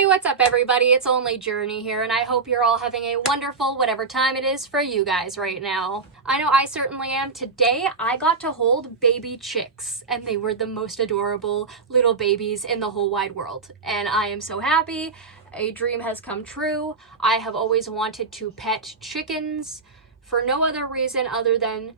Hey, what's up everybody? It's only Journey here, and I hope you're all having a wonderful whatever time it is for you guys right now. I know I certainly am. Today, I got to hold baby chicks, and they were the most adorable little babies in the whole wide world. And I am so happy. A dream has come true. I have always wanted to pet chickens for no other reason other than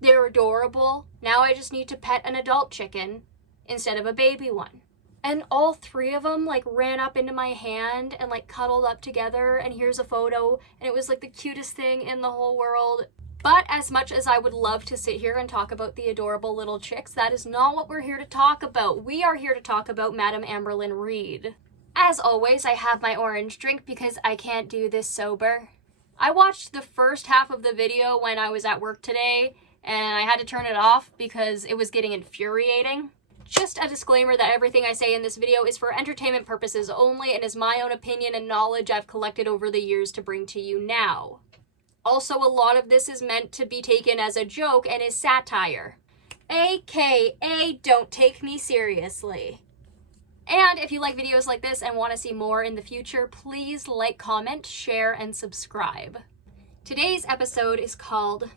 they're adorable. Now I just need to pet an adult chicken instead of a baby one. And all three of them ran up into my hand and cuddled up together, and here's a photo, and it was the cutest thing in the whole world. But as much as I would love to sit here and talk about the adorable little chicks, that is not what we're here to talk about. We are here to talk about Madame Amberlynn Reid. As always, I have my orange drink because I can't do this sober. I watched the first half of the video when I was at work today, and I had to turn it off because it was getting infuriating. Just a disclaimer that everything I say in this video is for entertainment purposes only and is my own opinion and knowledge I've collected over the years to bring to you now. Also, a lot of this is meant to be taken as a joke and is satire. AKA, don't take me seriously. And if you like videos like this and want to see more in the future, please like, comment, share, and subscribe. Today's episode is called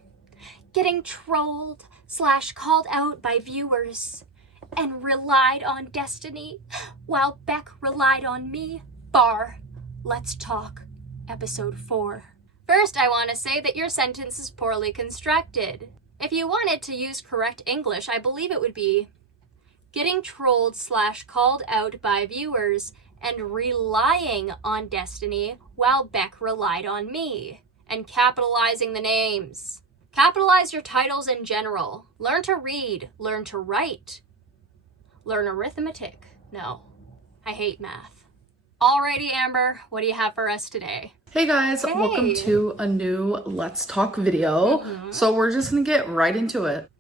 Getting Trolled / Called Out by Viewers and Relied on Destiny while Beck relied on me. Let's talk. Episode 4. First, I want to say that your sentence is poorly constructed. If you wanted to use correct English, I believe it would be getting trolled / called out by viewers and relying on Destiny while Beck relied on me. And capitalizing the names. Capitalize your titles in general. Learn to read. Learn to write. Learn arithmetic. No, I hate math. Alrighty, Amber, what do you have for us today? Hey guys, Hey. Welcome to a new Let's Talk video. So we're just gonna get right into it.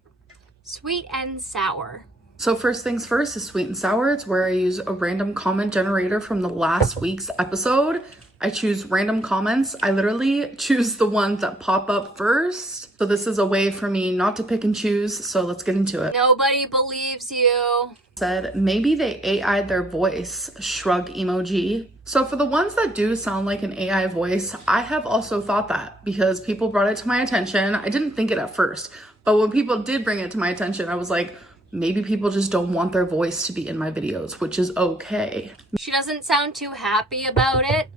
Sweet and sour. So first things first is sweet and sour. It's where I use a random comment generator from the last week's episode. I choose random comments. I literally choose the ones that pop up first. So this is a way for me not to pick and choose. So let's get into it. Nobody believes you. Said maybe they AI'd their voice, shrug emoji. So for the ones that do sound like an AI voice, I have also thought that because people brought it to my attention. I didn't think it at first, but when people did bring it to my attention, I was like, maybe people just don't want their voice to be in my videos, which is okay. She doesn't sound too happy about it.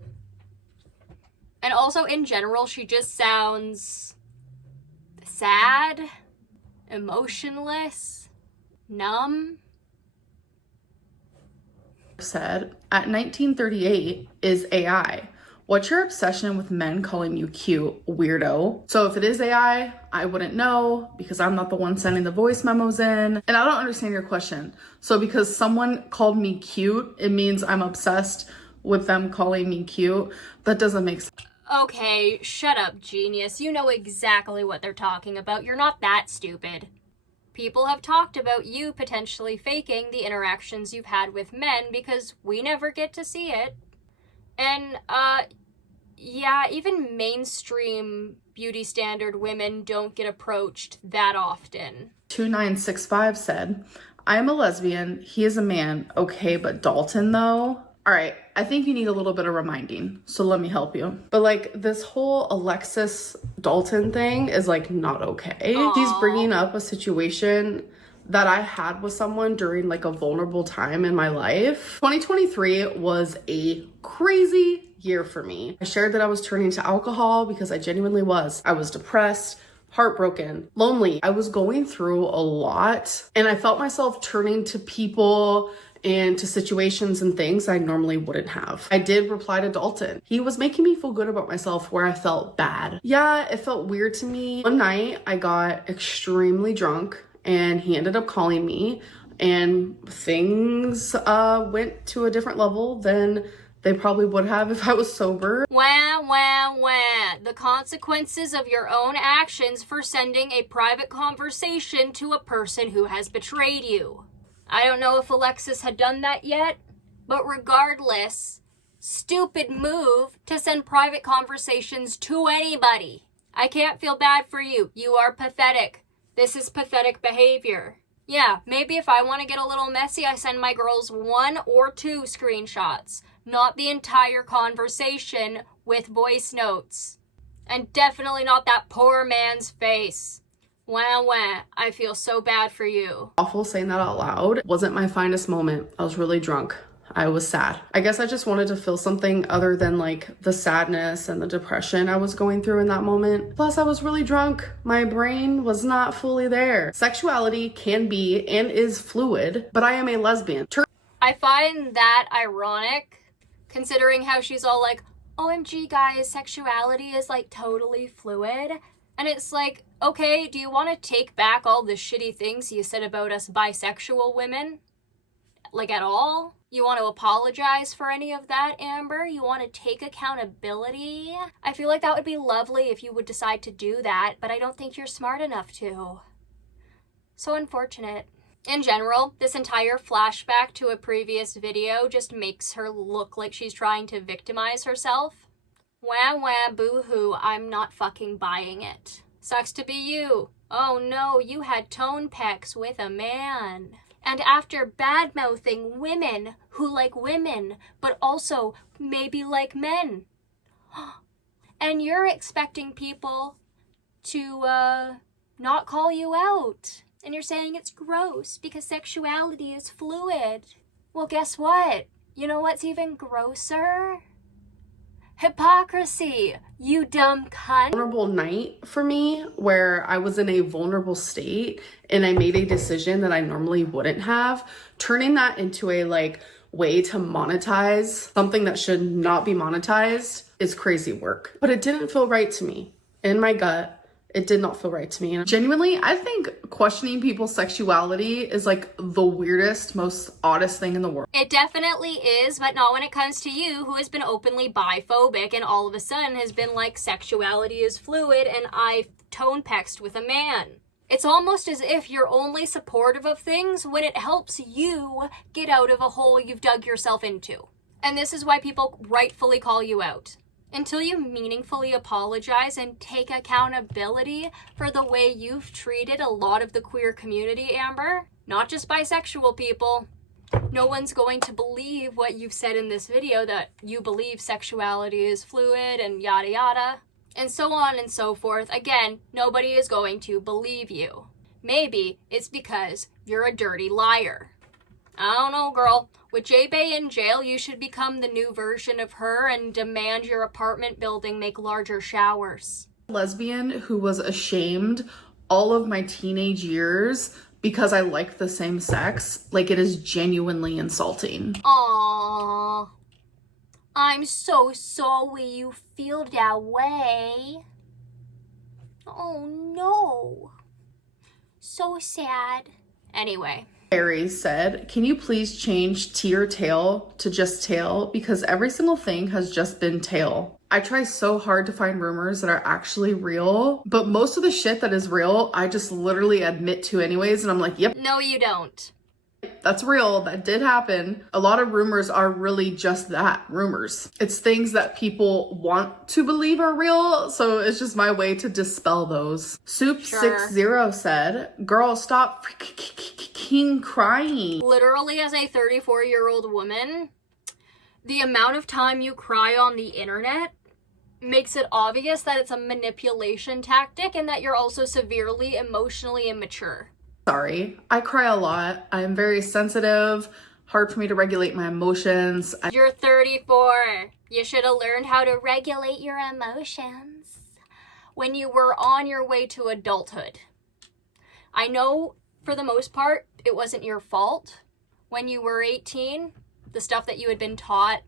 And also in general, she just sounds sad, emotionless, numb. Said, at 1938 is AI. What's your obsession with men calling you cute, weirdo? So if it is AI, I wouldn't know because I'm not the one sending the voice memos in. And I don't understand your question. So because someone called me cute, it means I'm obsessed with them calling me cute? That doesn't make sense. Okay, shut up, genius. You know exactly what they're talking about. You're not that stupid. People have talked about you potentially faking the interactions you've had with men because we never get to see it. And, yeah, even mainstream beauty standard women don't get approached that often. 2965 said, I am a lesbian. He is a man. Okay, but Dalton though? All right, I think you need a little bit of reminding, so let me help you. But this whole Alexis Dalton thing is not okay. Aww. He's bringing up a situation that I had with someone during a vulnerable time in my life. 2023 was a crazy year for me. I shared that I was turning to alcohol because I genuinely was. I was depressed, heartbroken, lonely. I was going through a lot and I felt myself turning to people and to situations and things I normally wouldn't have. I did reply to Dalton. He was making me feel good about myself where I felt bad. Yeah, it felt weird to me. One night I got extremely drunk and he ended up calling me and things went to a different level than they probably would have if I was sober. Wah, wah, wah. The consequences of your own actions for sending a private conversation to a person who has betrayed you. I don't know if Alexis had done that yet, but regardless, stupid move to send private conversations to anybody. I can't feel bad for you. You are pathetic. This is pathetic behavior. Yeah, maybe if I want to get a little messy, I send my girls 1 or 2 screenshots. not the entire conversation with voice notes. And definitely not that poor man's face. Wah wah, I feel so bad for you. Awful saying that out loud. Wasn't my finest moment. I was really drunk. I was sad. I guess I just wanted to feel something other than like the sadness and the depression I was going through in that moment. Plus, I was really drunk. My brain was not fully there. Sexuality can be and is fluid, but I am a lesbian. I find that ironic, considering how she's all like, OMG guys, sexuality is like totally fluid. And it's like, okay, do you want to take back all the shitty things you said about us bisexual women? Like at all? You want to apologize for any of that, Amber? You want to take accountability? I feel like that would be lovely if you would decide to do that, but I don't think you're smart enough to. So unfortunate. In general, this entire flashback to a previous video just makes her look like she's trying to victimize herself. Wah wah boo-hoo, I'm not fucking buying it. Sucks to be you. Oh no, you had tone pecs with a man. And after bad-mouthing women who like women, but also maybe like men. And you're expecting people to, not call you out. And you're saying it's gross because sexuality is fluid. Well, guess what? You know what's even grosser? Hypocrisy, you dumb cunt. Vulnerable night for me where I was in a vulnerable state and I made a decision that I normally wouldn't have. Turning that into a like way to monetize something that should not be monetized is crazy work. But it didn't feel right to me. In my gut, it did not feel right to me. And genuinely, I think questioning people's sexuality is like the weirdest, most oddest thing in the world. It definitely is, but not when it comes to you, who has been openly biphobic and all of a sudden has been like, sexuality is fluid and I tone pexed with a man. It's almost as if you're only supportive of things when it helps you get out of a hole you've dug yourself into. And this is why people rightfully call you out. Until you meaningfully apologize and take accountability for the way you've treated a lot of the queer community, Amber, not just bisexual people, no one's going to believe what you've said in this video, that you believe sexuality is fluid and yada yada, and so on and so forth. Again, nobody is going to believe you. Maybe it's because you're a dirty liar. I don't know, girl. With J-Bay in jail, you should become the new version of her and demand your apartment building make larger showers. Lesbian who was ashamed all of my teenage years because I liked the same sex, like it is genuinely insulting. Aww. I'm so sorry you feel that way. Oh no. So sad. Anyway. Harry said, can you please change tier tail to just tail? Because every single thing has just been tail. I try so hard to find rumors that are actually real, but most of the shit that is real, I just literally admit to anyways. And I'm like, yep. No, you don't. That's real. That did happen. A lot of rumors are really just that, rumors. It's things that people want to believe are real, so it's just my way to dispel those. Soup60 said, girl, stop freaking crying. Literally, as a 34-year-old woman, the amount of time you cry on the internet makes it obvious that it's a manipulation tactic and that you're also severely emotionally immature. Sorry, I cry a lot. I'm very sensitive, hard for me to regulate my emotions. You're 34. You should have learned how to regulate your emotions when you were on your way to adulthood. I know for the most part, it wasn't your fault. When you were 18, the stuff that you had been taught,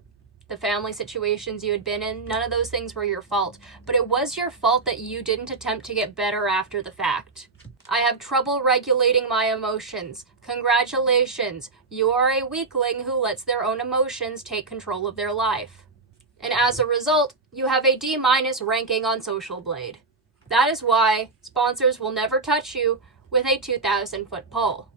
the family situations you had been in, none of those things were your fault. But it was your fault that you didn't attempt to get better after the fact. I have trouble regulating my emotions. Congratulations, you are a weakling who lets their own emotions take control of their life. And as a result, you have a D- ranking on Social Blade. That is why sponsors will never touch you with a 2,000-foot pole,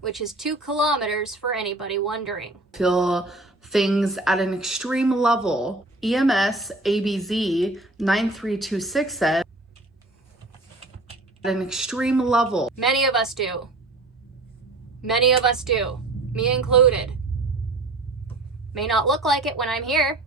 which is 2 kilometers for anybody wondering. Feel things at an extreme level. EMS ABZ 9326 said, at an extreme level. Many of us do. Many of us do. Me included. May not look like it when I'm here,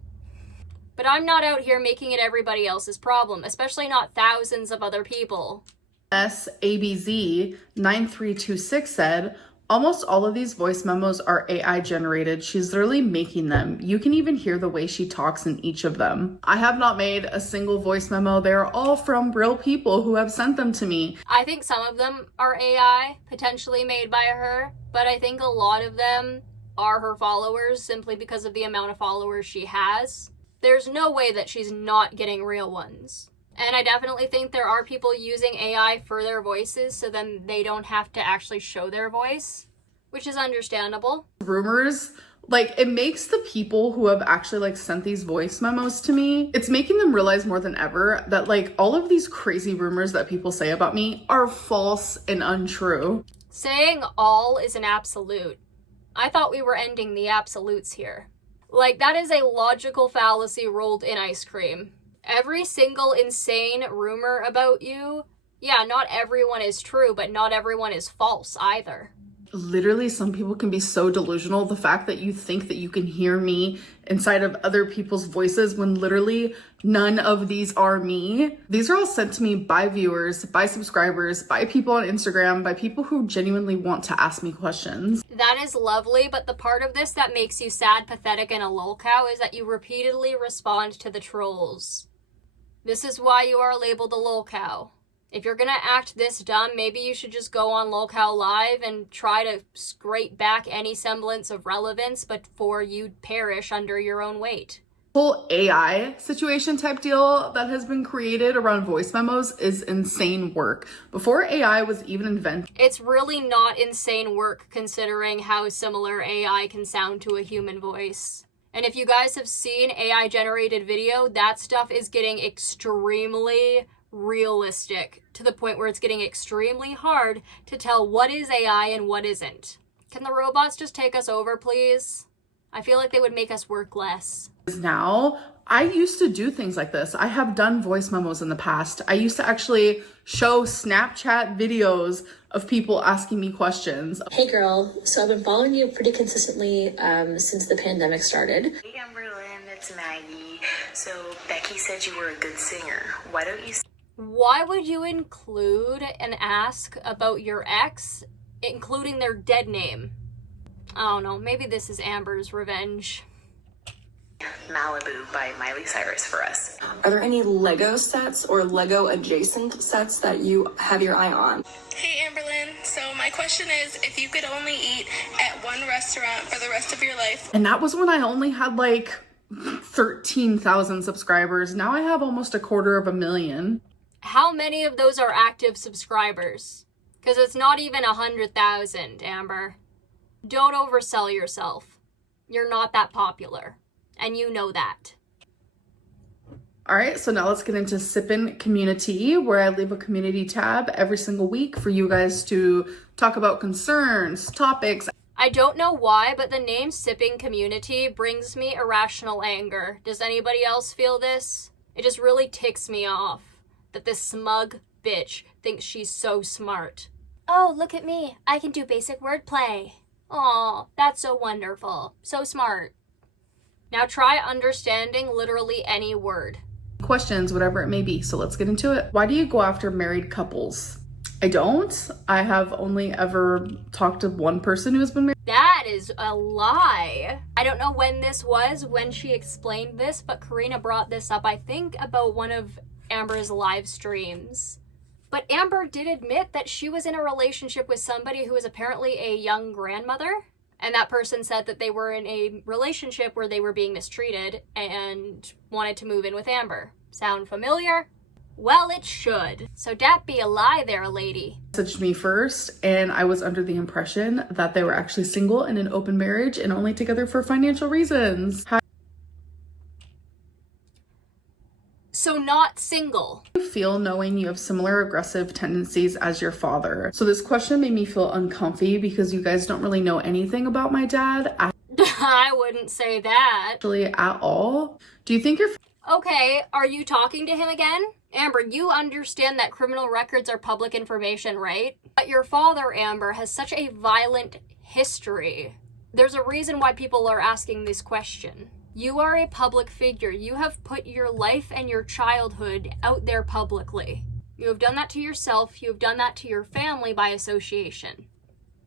but I'm not out here making it everybody else's problem, especially not thousands of other people. SABZ9326 said, almost all of these voice memos are AI generated. She's literally making them. You can even hear the way she talks in each of them. I have not made a single voice memo. They're all from real people who have sent them to me. I think some of them are AI, potentially made by her, but I think a lot of them are her followers simply because of the amount of followers she has. There's no way that she's not getting real ones. And I definitely think there are people using AI for their voices so then they don't have to actually show their voice, which is understandable. Rumors, like, it makes the people who have actually like sent these voice memos to me, it's making them realize more than ever that like all of these crazy rumors that people say about me are false and untrue. Saying all is an absolute. I thought we were ending the absolutes here. Like, that is a logical fallacy rolled in ice cream. Every single insane rumor about you, yeah, not everyone is true, but not everyone is false either. Literally, some people can be so delusional. The fact that you think that you can hear me inside of other people's voices when literally none of these are me. These are all sent to me by viewers, by subscribers, by people on Instagram, by people who genuinely want to ask me questions. That is lovely, but the part of this that makes you sad, pathetic, and a lolcow is that you repeatedly respond to the trolls. This is why you are labeled a lolcow. If you're gonna act this dumb, maybe you should just go on lolcow live and try to scrape back any semblance of relevance before you perish under your own weight. Whole AI situation type deal that has been created around voice memos is insane work. Before AI was even invented, it's really not insane work considering how similar AI can sound to a human voice. And if you guys have seen AI generated video, that stuff is getting extremely realistic to the point where it's getting extremely hard to tell what is AI and what isn't. Can the robots just take us over, please? I feel like they would make us work less. now, I used to do things like this. I have done voice memos in the past. I used to actually show Snapchat videos of people asking me questions. Hey girl, so I've been following you pretty consistently since the pandemic started. Hey Amberlynn, it's Maggie. So Becky said you were a good singer. Why don't you Why would you include and ask about your ex, including their dead name? I don't know, maybe this is Amber's revenge. Malibu by Miley Cyrus for us? Are there any Lego sets or Lego adjacent sets that you have your eye on? Hey Amberlynn, so my question is, if you could only eat at one restaurant for the rest of your life. And that was when I only had like 13,000 subscribers. Now I have almost 250,000. How many of those are active subscribers? Because it's not even 100,000, Amber. Don't oversell yourself. You're not that popular. And you know that. All right, so now let's get into Sippin' Community, where I leave a community tab every single week for you guys to talk about concerns, topics. I don't know why, but the name Sipping Community brings me irrational anger. Does anybody else feel this? It just really ticks me off that this smug bitch thinks she's so smart. Oh, look at me. I can do basic wordplay. Aw, that's so wonderful. So smart. Now try understanding literally any word. Questions, whatever it may be. So let's get into it. Why do you go after married couples? I don't. I have only ever talked to one person who has been married. That is a lie. I don't know when this was, when she explained this, but Karina brought this up, I think, about one of Amber's live streams. But Amber did admit that she was in a relationship with somebody who was apparently a young grandmother. And that person said that they were in a relationship where they were being mistreated and wanted to move in with Amber. Sound familiar? Well, it should. So dat be a lie there, lady. Messaged me first, and I was under the impression that they were actually single in an open marriage and only together for financial reasons. How So not single. do you feel knowing you have similar aggressive tendencies as your father? So this question made me feel uncomfy because you guys don't really know anything about my dad I wouldn't say that. actually at all. Do you think you're Okay, are you talking to him again? Amber, you understand that criminal records are public information, right? But your father, Amber, has such a violent history. There's a reason why people are asking this question. You are a public figure. You have put your life and your childhood out there publicly. You have done that to yourself. You have done that to your family by association.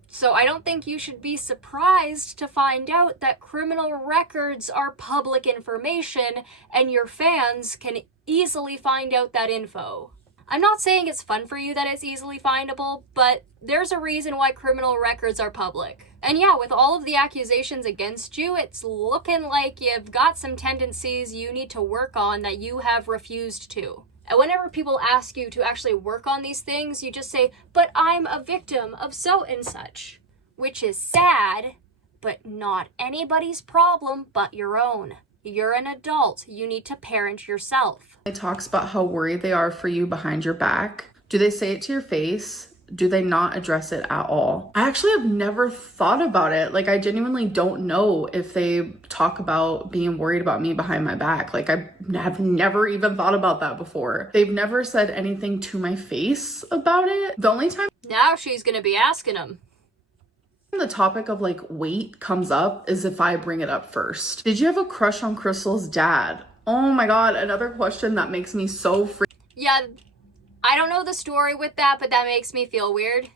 So I don't think you should be surprised to find out that criminal records are public information and your fans can easily find out that info. I'm not saying it's fun for you that it's easily findable, but there's a reason why criminal records are public. And yeah, with all of the accusations against you, it's looking like you've got some tendencies you need to work on that you have refused to. And whenever people ask you to actually work on these things, you just say, but I'm a victim of so and such. Which is sad, but not anybody's problem but your own. You're an adult. You need to parent yourself. It talks about how worried they are for you behind your back. Do they say it to your face? Do they not address it at all? I actually have never thought about it. Like, I genuinely don't know if they talk about being worried about me behind my back. Like, I have never even thought about that before. They've never said anything to my face about it. The only time Now she's gonna be asking them. the topic of like weight comes up is if I bring it up first. Did you have a crush on Crystal's dad? Oh my god, another question that makes me so Yeah, I don't know the story with that, but that makes me feel weird.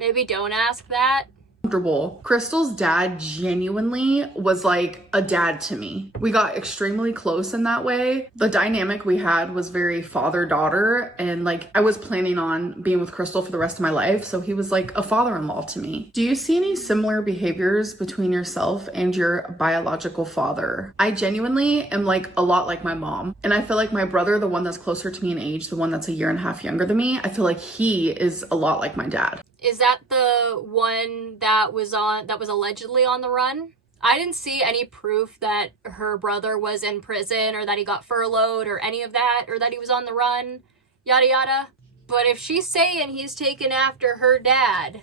Maybe don't ask that. comfortable. Crystal's dad genuinely was like a dad to me. We got extremely close in that way. The dynamic we had was very father-daughter, and like I was planning on being with Crystal for the rest of my life, so he was like a father-in-law to me. Do you see any similar behaviors between yourself and your biological father? I genuinely am like a lot like my mom, and I feel like my brother, the one that's closer to me in age, the one that's a year and a half younger than me, I feel like he is a lot like my dad. Is that the one that was allegedly on the run? I didn't see any proof that her brother was in prison or that he got furloughed or any of that, or that he was on the run, yada yada. But if she's saying he's taken after her dad,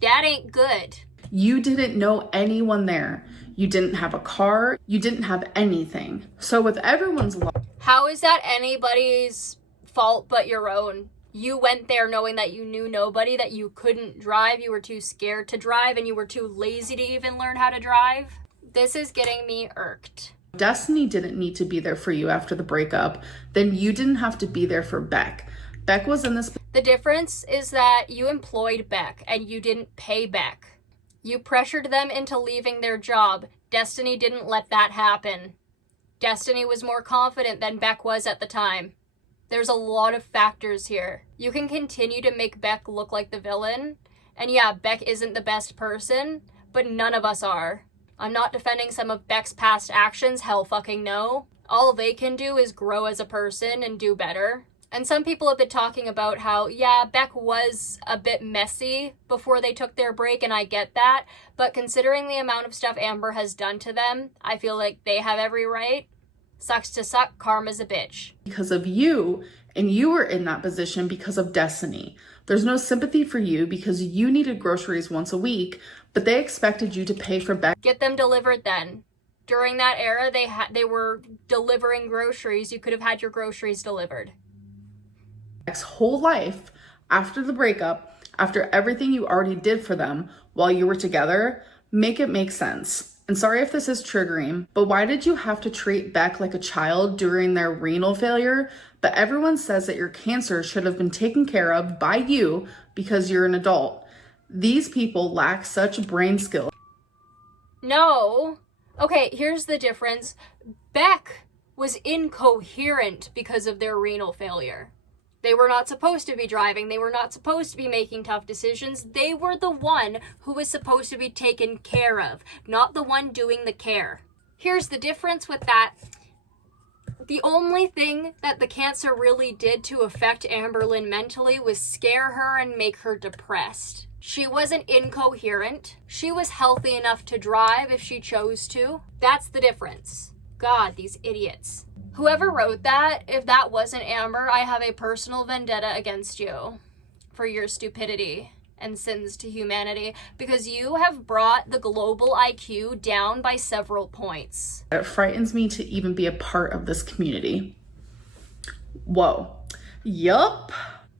that ain't good. You didn't know anyone there. You didn't have a car. You didn't have anything. So with everyone's How is that anybody's fault but your own? You went there knowing that you knew nobody, that you couldn't drive, you were too scared to drive, and you were too lazy to even learn how to drive. This is getting me irked. Destiny didn't need to be there for you after the breakup, then you didn't have to be there for Beck. Beck was in this. The difference is that you employed Beck and you didn't pay Beck. You pressured them into leaving their job. Destiny didn't let that happen. Destiny was more confident than Beck was at the time. There's a lot of factors here. You can continue to make Beck look like the villain. And yeah, Beck isn't the best person, but none of us are. I'm not defending some of Beck's past actions, hell fucking no. All they can do is grow as a person and do better. And some people have been talking about how, yeah, Beck was a bit messy before they took their break, and I get that. But considering the amount of stuff Amber has done to them, I feel like they have every right. Sucks to suck, karma's a bitch. Because of you, and you were in that position because of Destiny. There's no sympathy for you because you needed groceries once a week, but they expected you to pay for Beck. Get them delivered then. During that era, they were delivering groceries. You could have had your groceries delivered. Beck's whole life after the breakup, after everything you already did for them while you were together, make it make sense. And sorry if this is triggering, but why did you have to treat Beck like a child during their renal failure? But everyone says that your cancer should have been taken care of by you because you're an adult. These people lack such brain skill. No. Okay, here's the difference. Beck was incoherent because of their renal failure. They were not supposed to be driving. They were not supposed to be making tough decisions. They were the one who was supposed to be taken care of, not the one doing the care. Here's the difference with that. The only thing that the cancer really did to affect Amberlynn mentally was scare her and make her depressed. She wasn't incoherent. She was healthy enough to drive if she chose to. That's the difference. God, these idiots. Whoever wrote that, if that wasn't Amber, I have a personal vendetta against you for your stupidity and sins to humanity, because you have brought the global IQ down by several points. It frightens me to even be a part of this community. Whoa. Yup.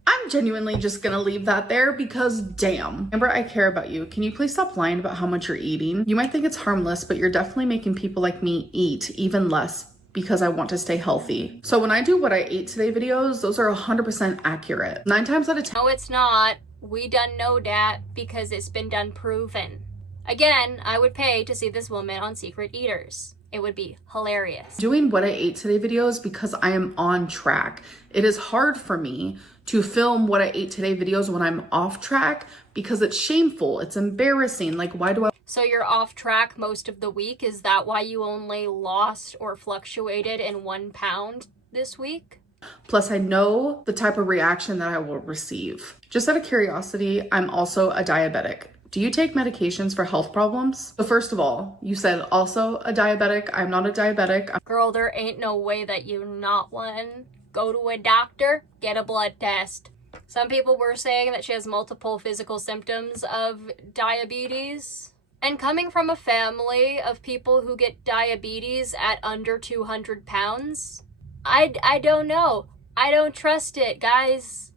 I'm genuinely just gonna leave that there because damn. Amber, I care about you. Can you please stop lying about how much you're eating? You might think it's harmless, but you're definitely making people like me eat even less because I want to stay healthy. So when I do what I ate today videos, those are 100% accurate. 9 times out of 10. No, it's not. We done know that because it's been done proven. Again, I would pay to see this woman on Secret Eaters. It would be hilarious. Doing what I ate today videos because I am on track. It is hard for me to film what I ate today videos when I'm off track because it's shameful. It's embarrassing. Like, why do I? So you're off track most of the week? Is that why you only lost or fluctuated in 1 pound this week? Plus, I know the type of reaction that I will receive. Just out of curiosity, I'm also a diabetic. Do you take medications for health problems? So first of all, you said also a diabetic. I'm not a diabetic. Girl, there ain't no way that you're not one. Go to a doctor, get a blood test. Some people were saying that she has multiple physical symptoms of diabetes. And coming from a family of people who get diabetes at under 200 pounds, I don't know. I don't trust it, guys.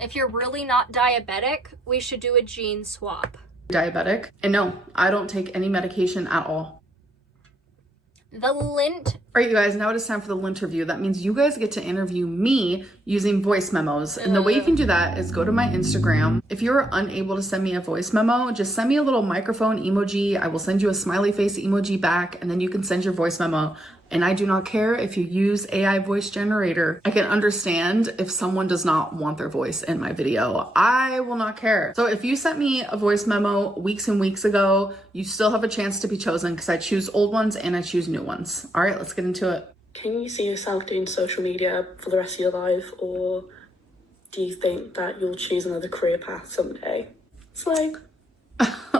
If you're really not diabetic, we should do a gene swap. Diabetic. And no, I don't take any medication at all. The lint. All right, you guys, now it is time for the lint review. That means you guys get to interview me using voice memos. And the way you can do that is go to my Instagram. If you're unable to send me a voice memo, just send me a little microphone emoji. I will send you a smiley face emoji back, and then you can send your voice memo. And I do not care if you use AI voice generator. I can understand if someone does not want their voice in my video. I will not care. So if you sent me a voice memo weeks and weeks ago, you still have a chance to be chosen because I choose old ones and I choose new ones. All right, let's get into it. Can you see yourself doing social media for the rest of your life, or do you think that you'll choose another career path someday? It's like...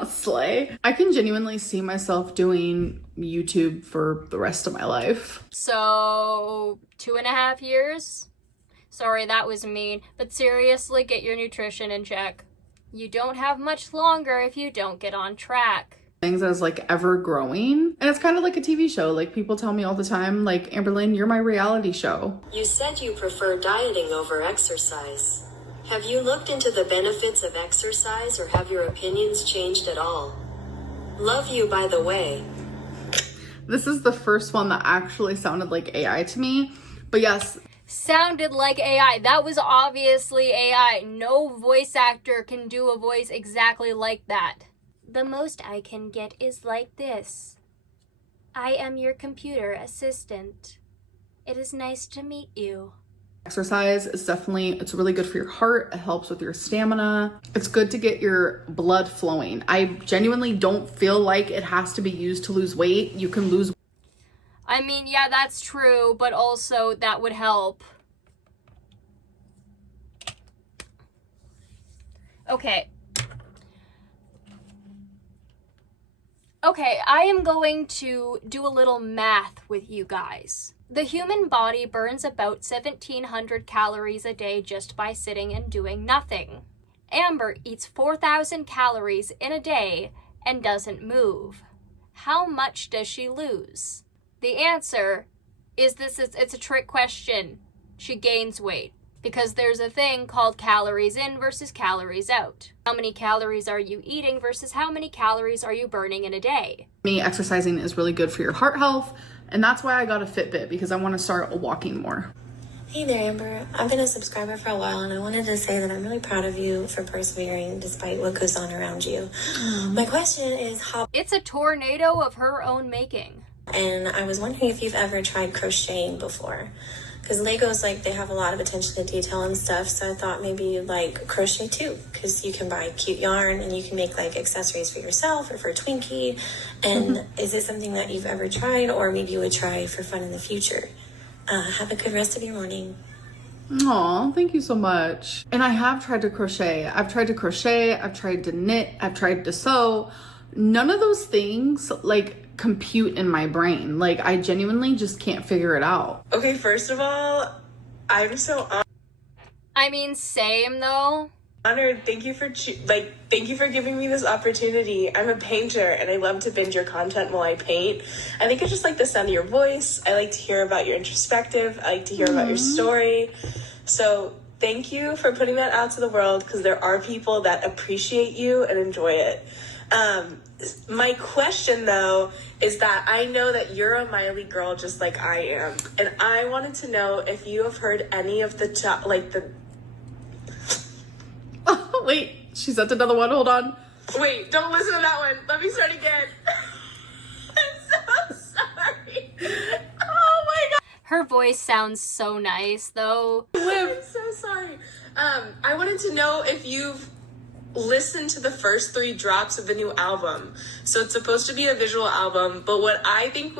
Slay. I can genuinely see myself doing YouTube for the rest of my life. So 2.5 years? Sorry, that was mean. But seriously, get your nutrition in check. You don't have much longer if you don't get on track. Things as like ever growing. And it's kind of like a TV show. Like people tell me all the time, like, Amberlynn, you're my reality show. You said you prefer dieting over exercise. Have you looked into the benefits of exercise, or have your opinions changed at all? Love you, by the way. This is the first one that actually sounded like AI to me. But yes. Sounded like AI. That was obviously AI. No voice actor can do a voice exactly like that. The most I can get is like this. I am your computer assistant. It is nice to meet you. Exercise is definitely, it's really good for your heart. It helps with your stamina. It's good to get your blood flowing. I genuinely don't feel like it has to be used to lose weight. You can lose. I mean, yeah, that's true, but also that would help. Okay, I am going to do a little math with you guys. The human body burns about 1,700 calories a day just by sitting and doing nothing. Amber eats 4,000 calories in a day and doesn't move. How much does she lose? The answer is it's a trick question. She gains weight. Because there's a thing called calories in versus calories out. How many calories are you eating versus how many calories are you burning in a day? Me, exercising is really good for your heart health, and that's why I got a Fitbit, because I want to start walking more. Hey there, Amber. I've been a subscriber for a while, and I wanted to say that I'm really proud of you for persevering despite what goes on around you. My question is how... It's a tornado of her own making. And I was wondering if you've ever tried crocheting before. Because Legos, like, they have a lot of attention to detail and stuff, so I thought maybe you'd like crochet too, because you can buy cute yarn and you can make like accessories for yourself or for Twinkie. And is it something that you've ever tried, or maybe you would try for fun in the future? Have a good rest of your morning. Aw, thank you so much. And I have tried to crochet. I've tried to knit, I've tried to sew. None of those things like compute in my brain. Like, I genuinely just can't figure it out. Okay, first of all, I'm so I mean, same though. honored. Thank you for giving me this opportunity. I'm a painter and I love to binge your content while I paint. I think it's just like the sound of your voice. I like to hear about your introspective. I like to hear about your story. So thank you for putting that out to the world, because there are people that appreciate you and enjoy it. My question, though, is that I know that you're a Miley girl just like I am, and I wanted to know if you have heard any of the Oh, wait, she sent another one. Hold on. Wait, don't listen to that one. Let me start again. I'm so sorry. Oh my God. Her voice sounds so nice, though. I'm so sorry. I wanted to know if you've listened to the first 3 drops of the new album. So it's supposed to be a visual album, but what I think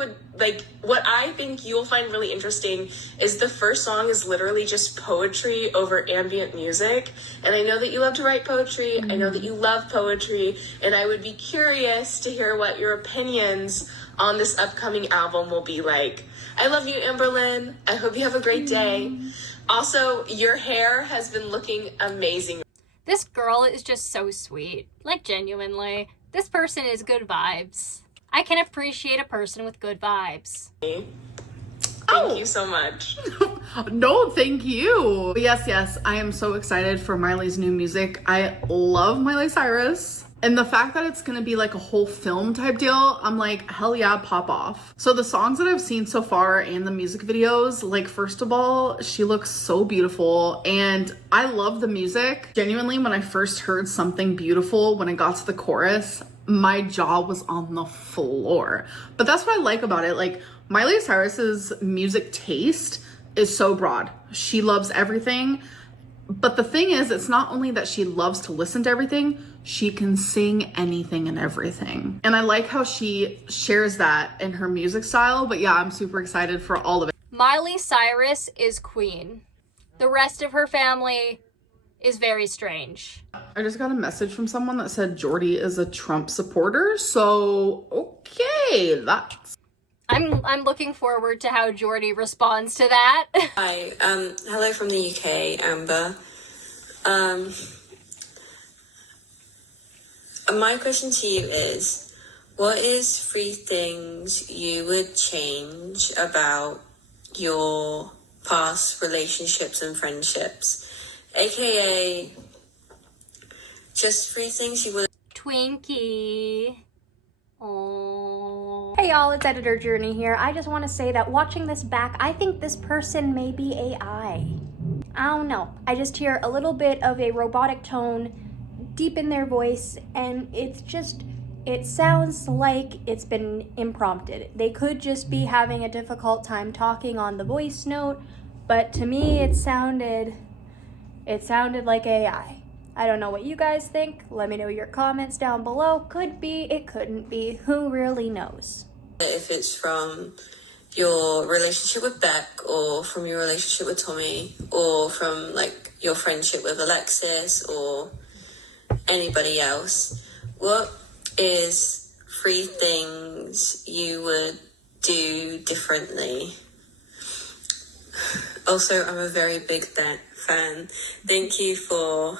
you'll find really interesting is the first song is literally just poetry over ambient music. And I know that you love to write poetry. I know that you love poetry, and I would be curious to hear what your opinions on this upcoming album will be like. I love you, Amberlynn. I hope you have a great day. Also, your hair has been looking amazing. This girl is just so sweet. Like, genuinely. This person is good vibes. I can appreciate a person with good vibes. Thank you so much. No, thank you. But yes, I am so excited for Miley's new music. I love Miley Cyrus. And the fact that it's gonna be like a whole film type deal, I'm like, hell yeah, pop off. So the songs that I've seen so far and the music videos, like, first of all, she looks so beautiful and I love the music. Genuinely, when I first heard Something Beautiful, when I got to the chorus, my jaw was on the floor. But that's what I like about it. Like, Miley Cyrus's music taste is so broad. She loves everything. But the thing is, it's not only that she loves to listen to everything, she can sing anything and everything. And I like how she shares that in her music style. But yeah, I'm super excited for all of it. Miley Cyrus is queen. The rest of her family is very strange. I just got a message from someone that said Jordy is a Trump supporter. So, okay, that's... I'm looking forward to how Jordy responds to that. Hi, hello from the UK, Amber. My question to you is, what is 3 things you would change about your past relationships and friendships? AKA, just 3 things you would... Twinkie. Oh. Hey y'all, it's Editor Journey here. I just want to say that watching this back, I think this person may be AI. I don't know. I just hear a little bit of a robotic tone deep in their voice, and it sounds like it's been impromptu. They could just be having a difficult time talking on the voice note, but to me it sounded like AI. I don't know what you guys think. Let me know your comments down below. Could be, it couldn't be. Who really knows? If it's from your relationship with Beck, or from your relationship with Tommy, or from like your friendship with Alexis, or anybody else, what is 3 things you would do differently? Also, I'm a very big fan. Thank you for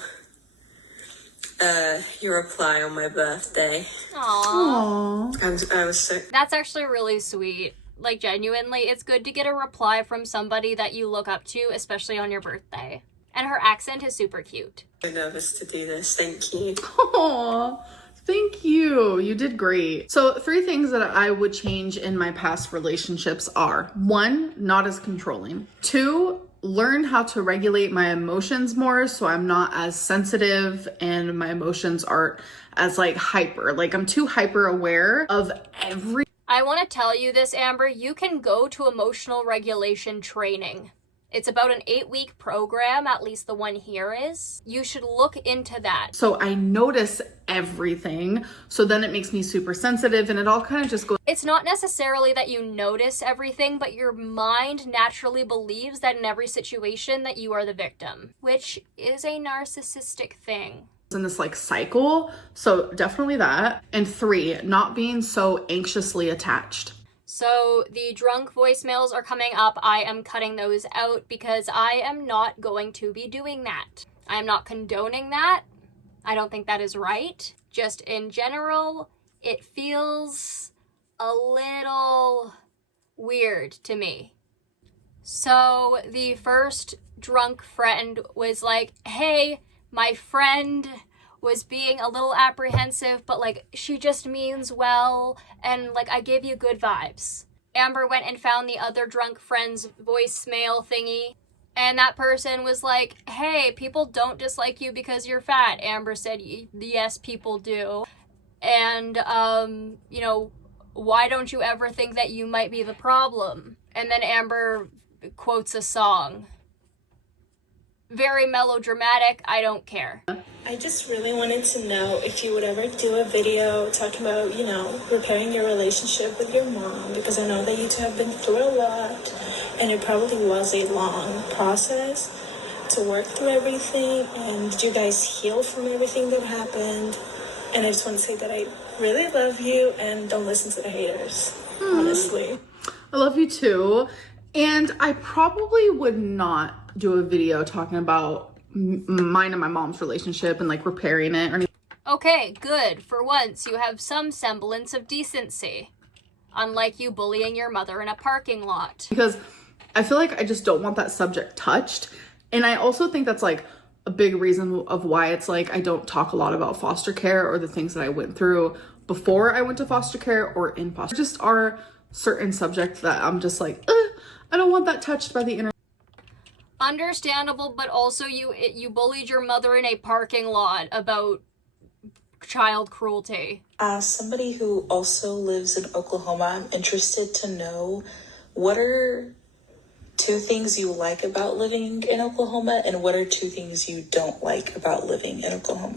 your reply on my birthday. Aww. I was so... That's actually really sweet. Like, genuinely, it's good to get a reply from somebody that you look up to, especially on your birthday. And her accent is super cute. I'm nervous to do this. Thank you. Aww, thank you. You did great. So 3 things that I would change in my past relationships are: 1, not as controlling. 2, learn how to regulate my emotions more so I'm not as sensitive and my emotions aren't as like hyper. Like, I'm too hyper aware of every... I want to tell you this, Amber. You can go to emotional regulation training. It's about an 8-week program, at least the one here is. You should look into that. So I notice everything, so then it makes me super sensitive, and it all kind of just goes... It's not necessarily that you notice everything, but your mind naturally believes that in every situation that you are the victim, which is a narcissistic thing. In this like cycle, so definitely that. And 3, not being so anxiously attached. So the drunk voicemails are coming up. I am cutting those out because I am not going to be doing that. I am not condoning that. I don't think that is right. Just in general, it feels a little weird to me. So the first drunk friend was like, hey, my friend was being a little apprehensive, but like she just means well, and like I gave you good vibes. Amber went and found the other drunk friend's voicemail thingy, and that person was like, hey, people don't dislike you because you're fat. Amber said, yes, people do. And, you know, why don't you ever think that you might be the problem? And then Amber quotes a song. Very melodramatic, I don't care. I just really wanted to know if you would ever do a video talking about, you know, repairing your relationship with your mom, because I know that you two have been through a lot, and it probably was a long process to work through everything, and did you guys heal from everything that happened? And I just want to say that I really love you, and don't listen to the haters, honestly. I love you too. And I probably would not do a video talking about mine and my mom's relationship and like repairing it or anything. Okay, good. For once, you have some semblance of decency. Unlike you bullying your mother in a parking lot. Because I feel like I just don't want that subject touched. And I also think that's like a big reason of why it's like I don't talk a lot about foster care or the things that I went through before I went to foster care or in foster. There just are certain subjects that I'm just like, I don't want that touched by the internet. Understandable, but also you bullied your mother in a parking lot about child cruelty. As somebody who also lives in Oklahoma, I'm interested to know, what are 2 things you like about living in Oklahoma, and what are 2 things you don't like about living in Oklahoma?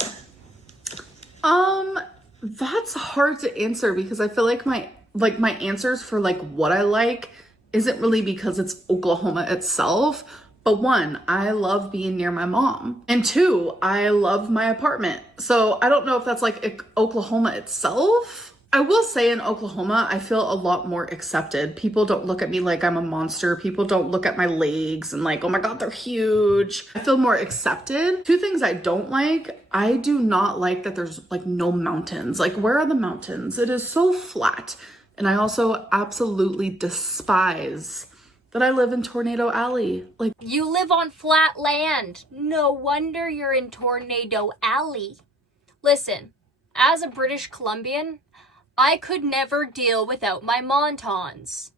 That's hard to answer because I feel like my answers for like what I like isn't really because it's Oklahoma itself. But 1, I love being near my mom. And 2, I love my apartment. So I don't know if that's like Oklahoma itself. I will say in Oklahoma, I feel a lot more accepted. People don't look at me like I'm a monster. People don't look at my legs and like, oh my God, they're huge. I feel more accepted. 2 things I don't like. I do not like that there's like no mountains. Like, where are the mountains? It is so flat. And I also absolutely despise that I live in Tornado Alley. Like, you live on flat land. No wonder you're in Tornado Alley. Listen, as a British Columbian, I could never deal without my Montons.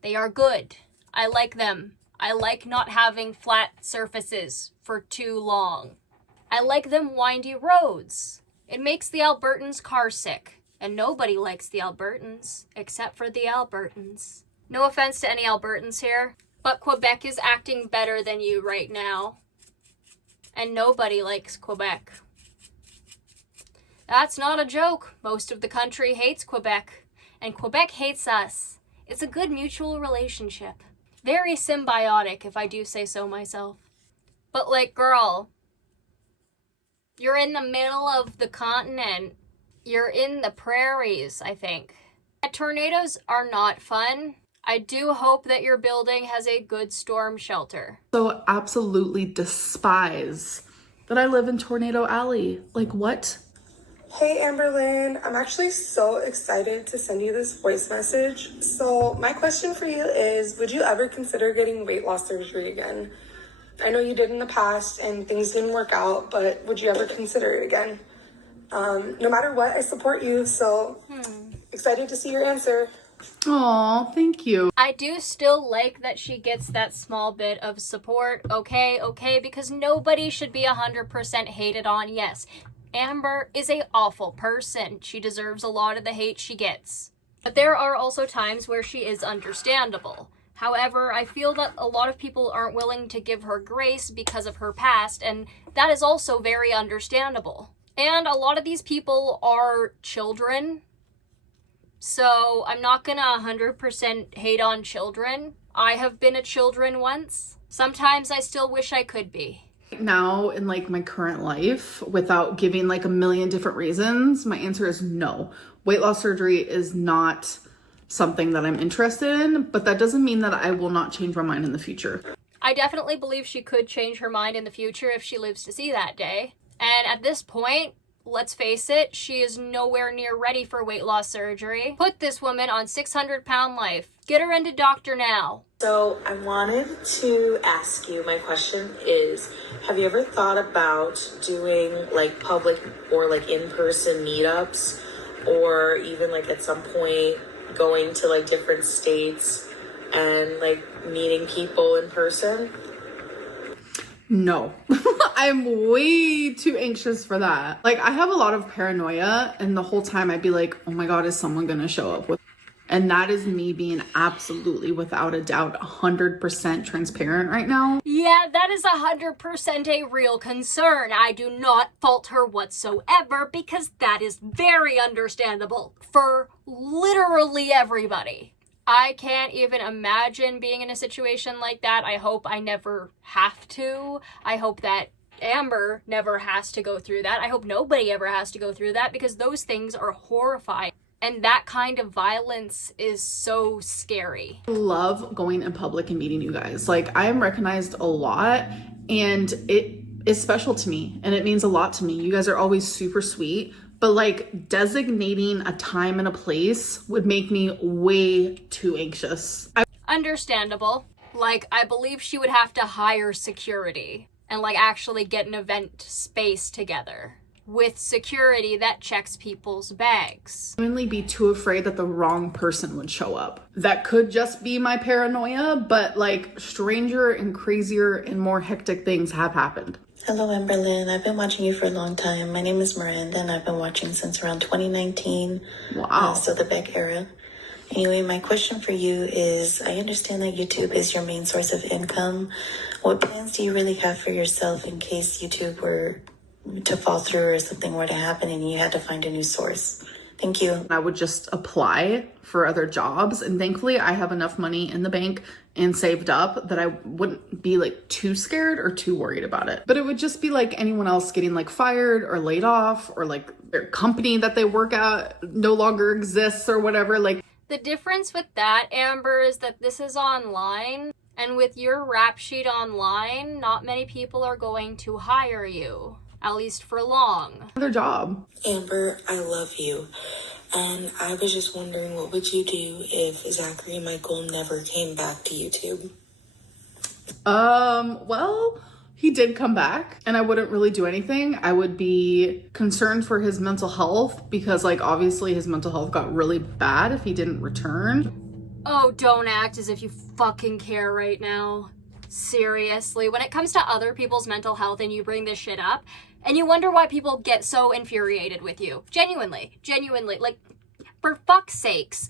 They are good. I like them. I like not having flat surfaces for too long. I like them windy roads. It makes the Albertans car sick, and nobody likes the Albertans except for the Albertans. No offense to any Albertans here, but Quebec is acting better than you right now. And nobody likes Quebec. That's not a joke. Most of the country hates Quebec, and Quebec hates us. It's a good mutual relationship. Very symbiotic, if I do say so myself. But like, girl, you're in the middle of the continent. You're in the prairies, I think. Tornadoes are not fun. I do hope that your building has a good storm shelter. So absolutely despise that I live in Tornado Alley. Like, what? Hey Amberlyn, I'm actually so excited to send you this voice message. So my question for you is, would you ever consider getting weight loss surgery again? I know you did in the past and things didn't work out, but would you ever consider it again? No matter what, I support you, so excited to see your answer. Aw, thank you. I do still like that she gets that small bit of support, okay, because nobody should be 100% hated on. Yes, Amber is a awful person. She deserves a lot of the hate she gets. But there are also times where she is understandable. However, I feel that a lot of people aren't willing to give her grace because of her past, and that is also very understandable. And a lot of these people are children. So I'm not gonna 100% hate on children. I have been a children once. Sometimes I still wish I could be. Now in like my current life, without giving like a million different reasons, my answer is no. Weight loss surgery is not something that I'm interested in, but that doesn't mean that I will not change my mind in the future. I definitely believe she could change her mind in the future if she lives to see that day. And at this point, Let's face it, she is nowhere near ready for weight loss surgery. Put this woman on 600-pound life. Get her into doctor now. So I wanted to ask you, my question is, have you ever thought about doing like public or like in-person meetups, or even like at some point going to like different states and like meeting people in person? No. I'm way too anxious for that. Like, I have a lot of paranoia, and the whole time I'd be like, oh my God, is someone gonna show up with? And that is me being absolutely, without a doubt, 100% transparent right now. Yeah, that is 100% a real concern. I do not fault her whatsoever, because that is very understandable for literally everybody. I can't even imagine being in a situation like that. I hope I never have to. I hope that Amber never has to go through that. I hope nobody ever has to go through that, because those things are horrifying. And that kind of violence is so scary. I love going in public and meeting you guys. Like, I am recognized a lot, and it is special to me, and it means a lot to me. You guys are always super sweet. But like, designating a time and a place would make me way too anxious. Understandable. Like, I believe she would have to hire security and like actually get an event space together with security that checks people's bags. I would be too afraid that the wrong person would show up. That could just be my paranoia, but like, stranger and crazier and more hectic things have happened. Hello, Amberlynn. I've been watching you for a long time. My name is Miranda, and I've been watching since around 2019. Wow. So the Beck era. Anyway, my question for you is, I understand that YouTube is your main source of income. What plans do you really have for yourself in case YouTube were to fall through or something were to happen and you had to find a new source? Thank you. I would just apply for other jobs, and thankfully I have enough money in the bank and saved up that I wouldn't be like too scared or too worried about it. But it would just be like anyone else getting like fired or laid off, or like their company that they work at no longer exists or whatever. Like, the difference with that, Amber, is that this is online, and with your rap sheet online, not many people are going to hire you, at least for long. Their job. Amber, I love you. And I was just wondering, what would you do if Zachary Michael never came back to YouTube? Well, he did come back, and I wouldn't really do anything. I would be concerned for his mental health, because like, obviously his mental health got really bad if he didn't return. Oh, don't act as if you fucking care right now. Seriously, when it comes to other people's mental health and you bring this shit up, and you wonder why people get so infuriated with you. Genuinely, like, for fuck's sakes.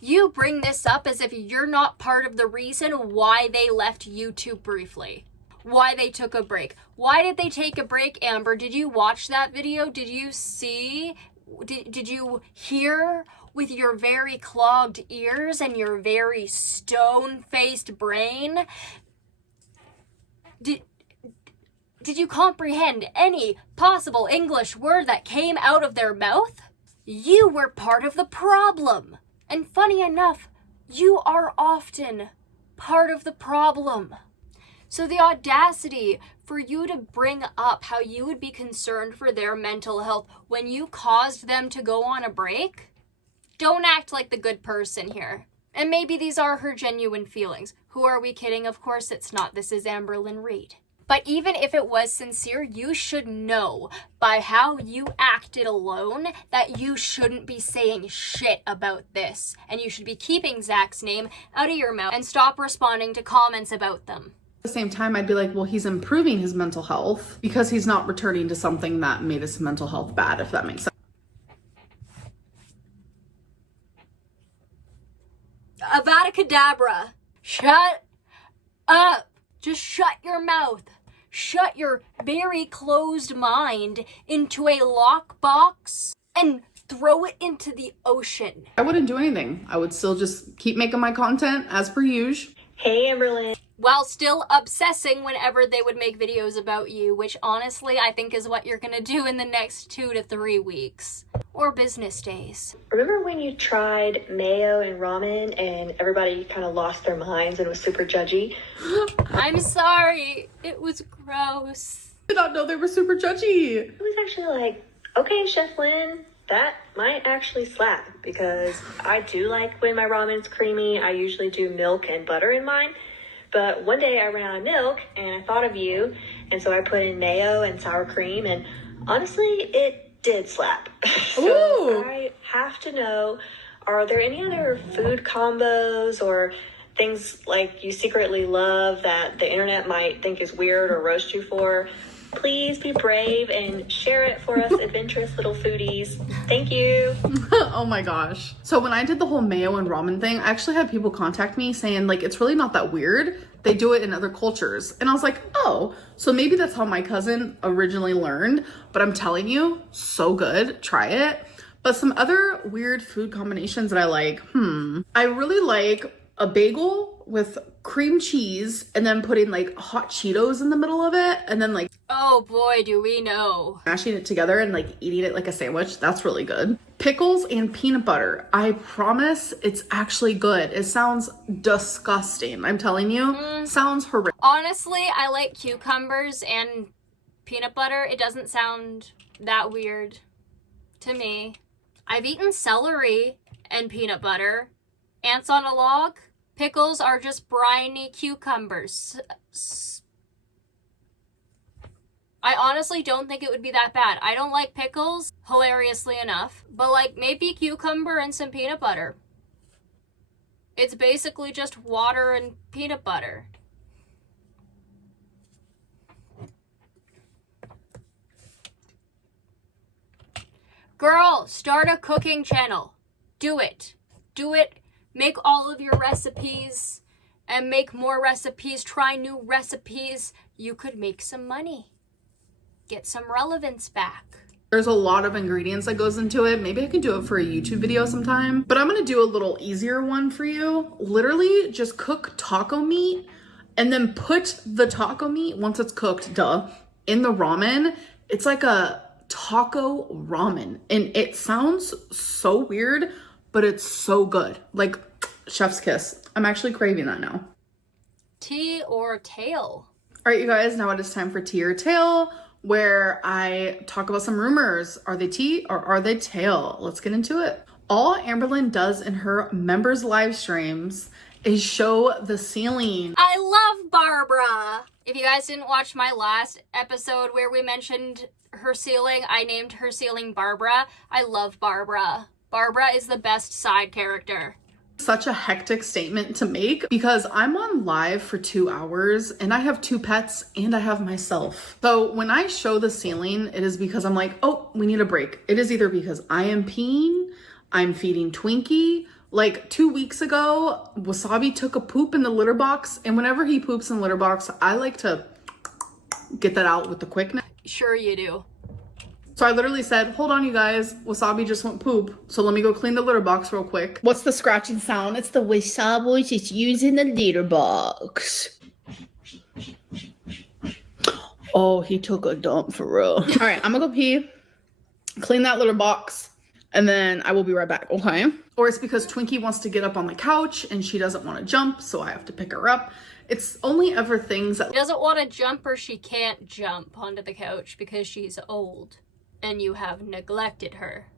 You bring this up as if you're not part of the reason why they left YouTube briefly. Why they took a break. Why did they take a break, Amber? Did you watch that video? Did you see? Did you hear with your very clogged ears and your very stone-faced brain? Did you comprehend any possible English word that came out of their mouth? You were part of the problem. And funny enough, you are often part of the problem. So the audacity for you to bring up how you would be concerned for their mental health when you caused them to go on a break? Don't act like the good person here. And maybe these are her genuine feelings. Who are we kidding? Of course it's not. This is Amberlynn Reed. But even if it was sincere, you should know by how you acted alone that you shouldn't be saying shit about this. And you should be keeping Zach's name out of your mouth and stop responding to comments about them. At the same time, I'd be like, well, he's improving his mental health because he's not returning to something that made his mental health bad, if that makes sense. Avada Kedavra. Shut up. Just shut your mouth. Shut your very closed mind into a lockbox and throw it into the ocean. I wouldn't do anything. I would still just keep making my content as per usual. Hey, Amberlynn. While still obsessing whenever they would make videos about you, which honestly I think is what you're gonna do in the next 2 to 3 weeks. Or business days. Remember when you tried mayo and ramen and everybody kind of lost their minds and was super judgy? I'm sorry. It was gross. I did not know they were super judgy. It was actually like Okay, Chef Lynn, that might actually slap because I do like when my ramen's creamy. I usually do milk and butter in mine. But one day I ran out of milk and I thought of you. And so I put in mayo and sour cream. And honestly, it did slap. So I have to know, are there any other food combos or things like you secretly love that the internet might think is weird or roast you for? Please be brave and share it for us adventurous little foodies. Thank you. Oh my gosh. So when I did the whole mayo and ramen thing, I actually had people contact me saying like, it's really not that weird. They do it in other cultures. And I was like, oh, so maybe that's how my cousin originally learned. But I'm telling you, so good. Try it. But some other weird food combinations that I like, I really like a bagel with cream cheese and then putting like hot Cheetos in the middle of it and then like, oh boy, do we know, mashing it together and like eating it like a sandwich. That's really good. Pickles and peanut butter. I promise it's actually good. It sounds disgusting. I'm telling you, sounds horrific. Honestly, I like cucumbers and peanut butter. It doesn't sound that weird to me. I've eaten celery and peanut butter. Ants on a log. Pickles are just briny cucumbers. I honestly don't think it would be that bad. I don't like pickles, hilariously enough, but like maybe cucumber and some peanut butter. It's basically just water and peanut butter. Girl, start a cooking channel. Do it. Do it. Make all of your recipes and make more recipes. Try new recipes. You could make some money. Get some relevance back. There's a lot of ingredients that goes into it. Maybe I can do it for a YouTube video sometime, but I'm gonna do a little easier one for you. Literally just cook taco meat and then put the taco meat, once it's cooked, in the ramen. It's like a taco ramen and it sounds so weird, but it's so good. Like chef's kiss. I'm actually craving that now. Tea or tail? All right, you guys, now it is time for tea or tail, where I talk about some rumors. Are they tea or are they tail? Let's get into it. All Amberlynn does in her members live streams is show the ceiling. I love Barbara. If you guys didn't watch my last episode where we mentioned her ceiling, I named her ceiling Barbara. I love Barbara. Barbara is the best side character. Such a hectic statement to make because I'm on live for 2 hours and I have 2 pets and I have myself. So when I show the ceiling, it is because I'm like, oh, we need a break. It is either because I am peeing, I'm feeding Twinkie. Like 2 weeks ago, Wasabi took a poop in the litter box, and whenever he poops in the litter box, I like to get that out with the quickness. Sure you do. So I literally said, hold on, you guys. Wasabi just went poop. So let me go clean the litter box real quick. What's the scratching sound? It's the Wasabi just using the litter box. Oh, he took a dump for real. All right, I'm gonna go pee, clean that litter box, and then I will be right back, okay? Or it's because Twinkie wants to get up on the couch and she doesn't want to jump, so I have to pick her up. It's only ever things that... She doesn't want to jump or she can't jump onto the couch because she's old. And you have neglected her.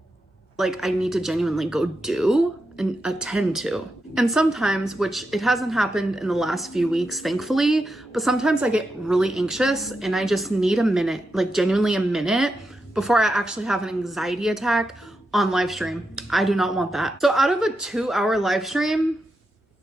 Like I need to genuinely go do and attend to. And sometimes, which it hasn't happened in the last few weeks, thankfully, but sometimes I get really anxious and I just need a minute, like genuinely a minute before I actually have an anxiety attack on live stream. I do not want that. So out of a 2-hour live stream,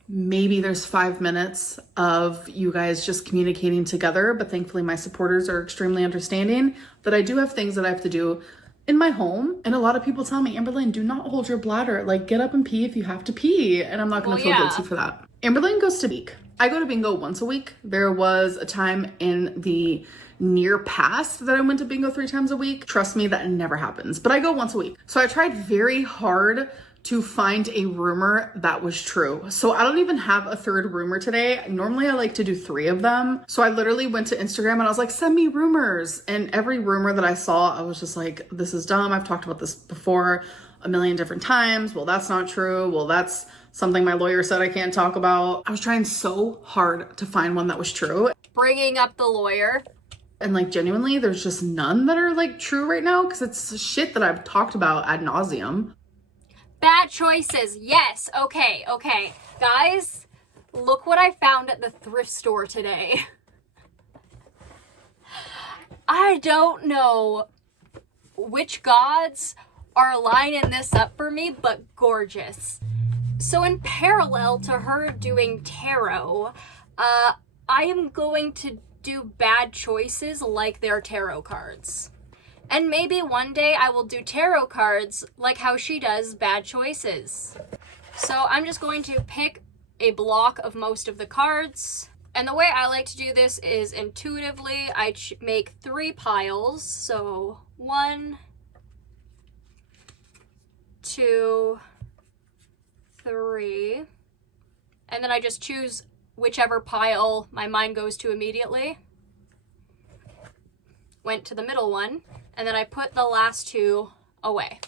maybe there's 5 minutes of you guys just communicating together, but thankfully my supporters are extremely understanding that I do have things that I have to do in my home. And a lot of people tell me, Amberlynn, do not hold your bladder. Like, get up and pee if you have to pee. And I'm not gonna feel guilty for that. Amberlynn goes to week. I go to bingo once a week. There was a time in the near past that I went to bingo 3 times a week. Trust me, that never happens, but I go once a week. So I tried very hard to find a rumor that was true. So I don't even have a 3rd rumor today. Normally I like to do 3 of them. So I literally went to Instagram and I was like, send me rumors. And every rumor that I saw, I was just like, this is dumb. I've talked about this before a million different times. Well, that's not true. Well, that's something my lawyer said I can't talk about. I was trying so hard to find one that was true. Bringing up the lawyer. And like genuinely, there's just none that are like true right now because it's shit that I've talked about ad nauseum. Bad choices. Yes. Okay. Guys, look what I found at the thrift store today. I don't know which gods are lining this up for me, but gorgeous. So in parallel to her doing tarot, I am going to do bad choices like their tarot cards. And maybe one day I will do tarot cards like how she does bad choices. So I'm just going to pick a block of most of the cards. And the way I like to do this is intuitively. I make 3 piles. So 1, 2, 3. And then I just choose whichever pile my mind goes to immediately. Went to the middle one. And then I put the last 2 away.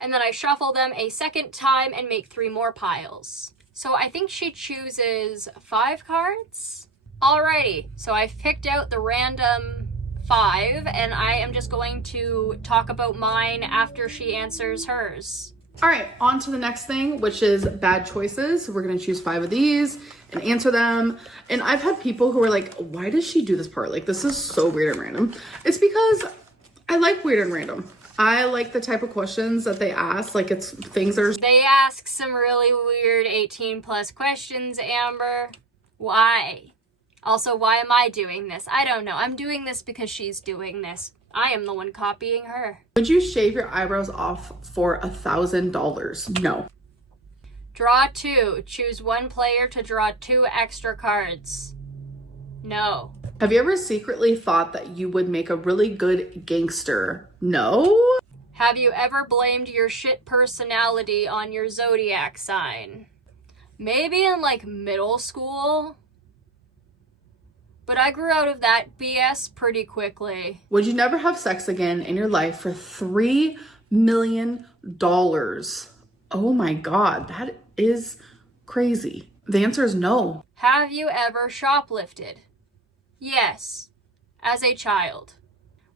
And then I shuffle them a second time and make 3 more piles. So I think she chooses 5 cards. Alrighty, so I've picked out the random 5, and I am just going to talk about mine after she answers hers. All right, on to the next thing, which is bad choices. We're gonna choose 5 of these and answer them. And I've had people who are like, why does she do this part? Like, this is so weird and random. It's because I like weird and random. I like the type of questions that they ask. Like, it's things that are... They ask some really weird 18+ questions, Amber. Why? Also, why am I doing this? I don't know. I'm doing this because she's doing this. I am the one copying her. Would you shave your eyebrows off for $1,000? No. Draw 2. Choose 1 player to draw 2 extra cards. No. Have you ever secretly thought that you would make a really good gangster? No. Have you ever blamed your shit personality on your zodiac sign? Maybe in like middle school. But I grew out of that BS pretty quickly. Would you never have sex again in your life for $3 million? Oh my God, that is crazy. The answer is no. Have you ever shoplifted? Yes, as a child.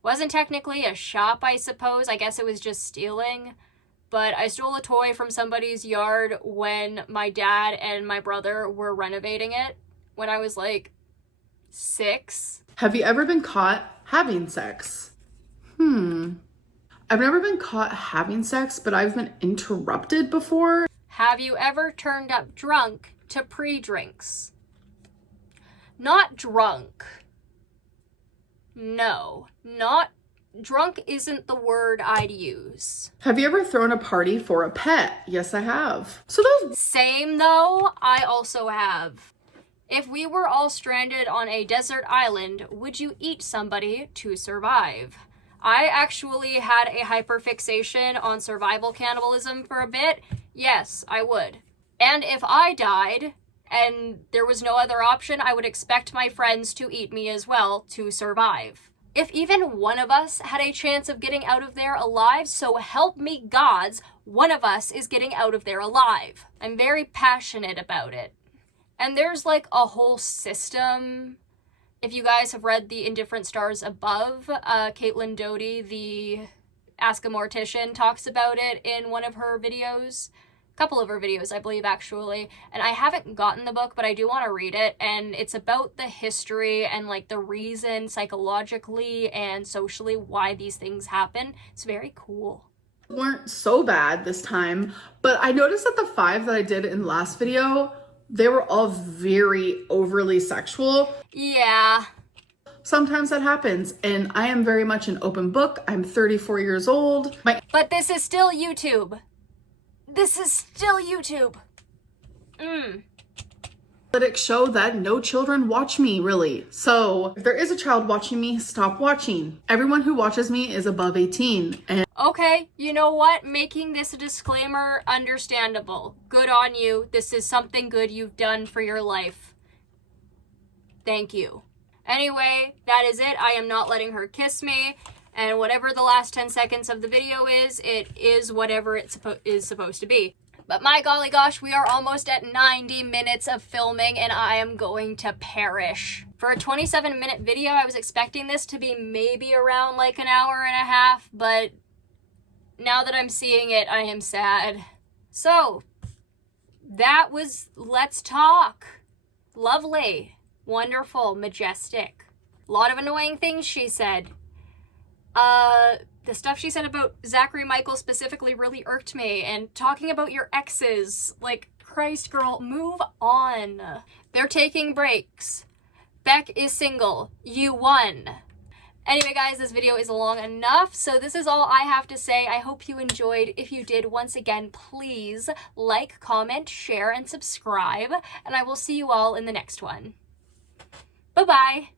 Wasn't technically a shop, I suppose. I guess it was just stealing. But I stole a toy from somebody's yard when my dad and my brother were renovating it when I was like 6. Have you ever been caught having sex? I've never been caught having sex, but I've been interrupted before. Have you ever turned up drunk to pre-drinks? Not drunk. No, not drunk isn't the word I'd use. Have you ever thrown a party for a pet? Yes, I have. So those... Same though, I also have. If we were all stranded on a desert island, would you eat somebody to survive? I actually had a hyperfixation on survival cannibalism for a bit. Yes, I would. And if I died, and there was no other option, I would expect my friends to eat me as well to survive. If even one of us had a chance of getting out of there alive, so help me gods, one of us is getting out of there alive. I'm very passionate about it. And there's like a whole system. If you guys have read The Indifferent Stars Above, Caitlin Doty, the Ask a Mortician, talks about it in one of her videos. A couple of her videos, I believe, actually. And I haven't gotten the book, but I do want to read it. And it's about the history and like the reason psychologically and socially why these things happen. It's very cool. Weren't so bad this time, but I noticed that the 5 that I did in the last video, they were all very overly sexual. Yeah. Sometimes that happens, and I am very much an open book. I'm 34 years old. But this is still YouTube. This is still YouTube. Analytics show that no children watch me, really. So if there is a child watching me, stop watching. Everyone who watches me is above 18. And okay, you know what? Making this a disclaimer, understandable. Good on you. This is something good you've done for your life. Thank you. Anyway, that is it. I am not letting her kiss me. And whatever the last 10 seconds of the video is, it is whatever it is supposed to be. But my golly gosh, we are almost at 90 minutes of filming and I am going to perish. For a 27-minute video, I was expecting this to be maybe around like an hour and a half, but now that I'm seeing it, I am sad. So, that was Let's Talk. Lovely, wonderful, majestic. A lot of annoying things she said. The stuff she said about Zachary Michael specifically really irked me, and talking about your exes, like, Christ, girl, move on. They're taking breaks. Beck is single. You won. Anyway, guys, this video is long enough, so this is all I have to say. I hope you enjoyed. If you did, once again, please like, comment, share, and subscribe, and I will see you all in the next one. Bye-bye.